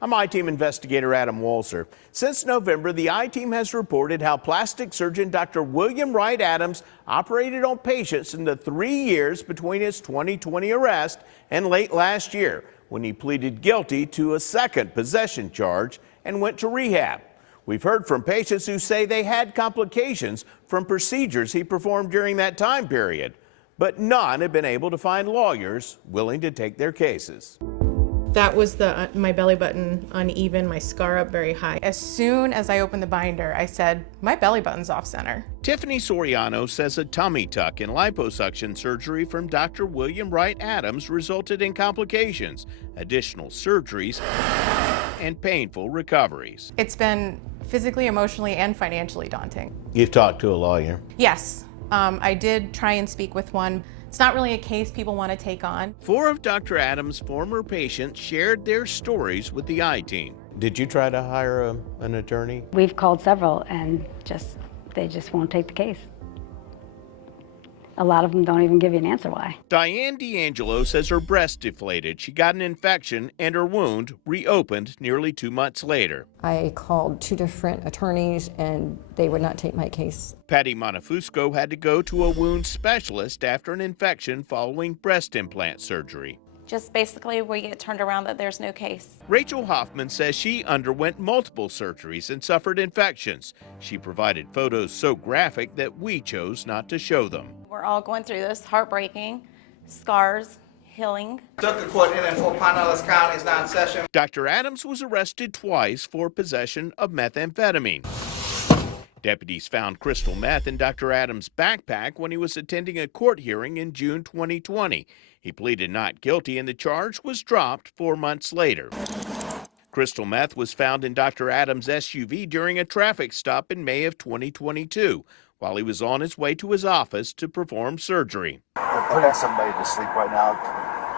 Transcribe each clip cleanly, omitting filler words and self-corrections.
I'm I-Team investigator Adam Walser. Since November, the I-Team has reported how plastic surgeon Dr. William Wright Adams operated on patients in the 3 years between his 2020 arrest and late last year, when he pleaded guilty to a second possession charge and went to rehab. We've heard from patients who say they had complications from procedures he performed during that time period, but none have been able to find lawyers willing to take their cases. That was my belly button uneven, my scar up very high. As soon as I opened the binder, I said, my belly button's off center. Tiffany Soriano says a tummy tuck and liposuction surgery from Dr. William Wright Adams resulted in complications, additional surgeries, and painful recoveries. It's been physically, emotionally, and financially daunting. You've talked to a lawyer? Yes, I did try and speak with one. It's not really a case people want to take on. 4 of Dr. Adams' former patients shared their stories with the I-Team. Did you try to hire an attorney? We've called several and they just won't take the case. A lot of them don't even give you an answer why. Diane D'Angelo says her breast deflated. She got an infection and her wound reopened nearly 2 months later. I called 2 different attorneys and they would not take my case. Patty Monefusco had to go to a wound specialist after an infection following breast implant surgery. Just basically we get turned around that there's no case. Rachel Hoffman says she underwent multiple surgeries and suffered infections. She provided photos so graphic that we chose not to show them. We're all going through this, heartbreaking, scars, healing. Took the court in for Pinellas County is now in session. Dr. Adams was arrested twice for possession of methamphetamine. Deputies found crystal meth in Dr. Adams' backpack when he was attending a court hearing in June 2020. He pleaded not guilty and the charge was dropped 4 months later. Crystal meth was found in Dr. Adams' SUV during a traffic stop in May of 2022 while he was on his way to his office to perform surgery. They're putting somebody to sleep right now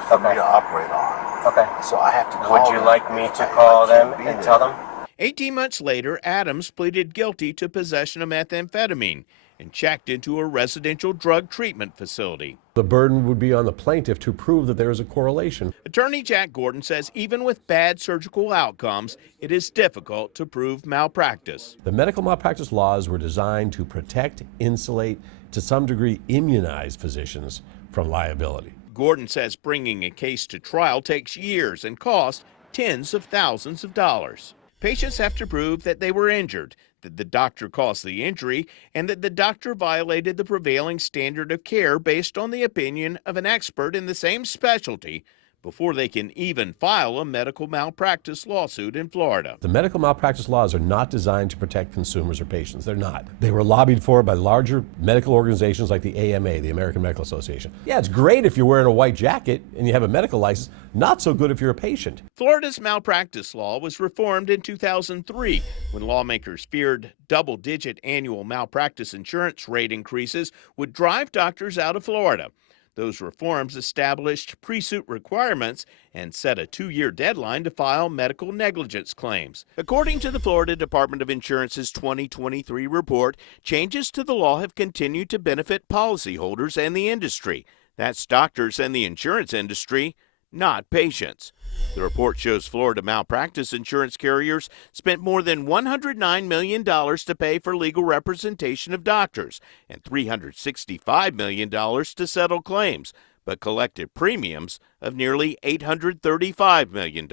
for me to operate on. Okay. So I have to call Would you like me to call them and tell them? 18 months later, Adams pleaded guilty to possession of methamphetamine and checked into a residential drug treatment facility. The burden would be on the plaintiff to prove that there is a correlation. Attorney Jack Gordon says even with bad surgical outcomes, it is difficult to prove malpractice. The medical malpractice laws were designed to protect, insulate, to some degree immunize physicians from liability. Gordon says bringing a case to trial takes years and costs tens of thousands of dollars. Patients have to prove that they were injured, that the doctor caused the injury, and that the doctor violated the prevailing standard of care based on the opinion of an expert in the same specialty before they can even file a medical malpractice lawsuit in Florida. The medical malpractice laws are not designed to protect consumers or patients. They're not. They were lobbied for by larger medical organizations like the AMA, the American Medical Association. Yeah, it's great if you're wearing a white jacket and you have a medical license. Not so good if you're a patient. Florida's malpractice law was reformed in 2003 when lawmakers feared double-digit annual malpractice insurance rate increases would drive doctors out of Florida. Those reforms established pre-suit requirements and set a 2-year deadline to file medical negligence claims. According to the Florida Department of Insurance's 2023 report, changes to the law have continued to benefit policyholders and the industry. That's doctors and the insurance industry, not patients. The report shows Florida malpractice insurance carriers spent more than $109 million to pay for legal representation of doctors and $365 million to settle claims, but collected premiums of nearly $835 million.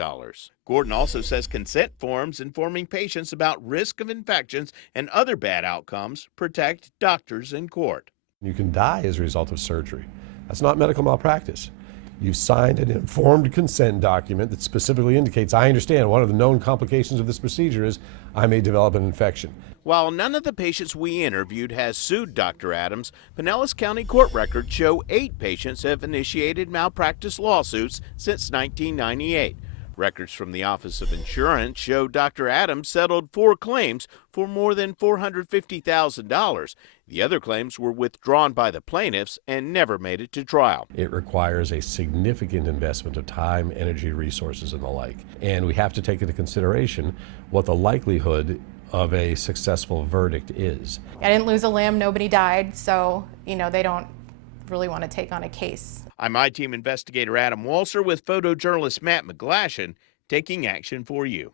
Gordon also says consent forms informing patients about risk of infections and other bad outcomes protect doctors in court. You can die as a result of surgery. That's not medical malpractice. You've signed an informed consent document that specifically indicates, I understand one of the known complications of this procedure is I may develop an infection. While none of the patients we interviewed has sued Dr. Adams, Pinellas County court records show 8 patients have initiated malpractice lawsuits since 1998. Records from the Office of Insurance show Dr. Adams settled 4 claims for more than $450,000. The other claims were withdrawn by the plaintiffs and never made it to trial. It requires a significant investment of time, energy, resources, and the like. And we have to take into consideration what the likelihood of a successful verdict is. I didn't lose a limb, nobody died, so, they don't really want to take on a case. I'm I-Team investigator Adam Walser with photojournalist Matt McGlashan, taking action for you.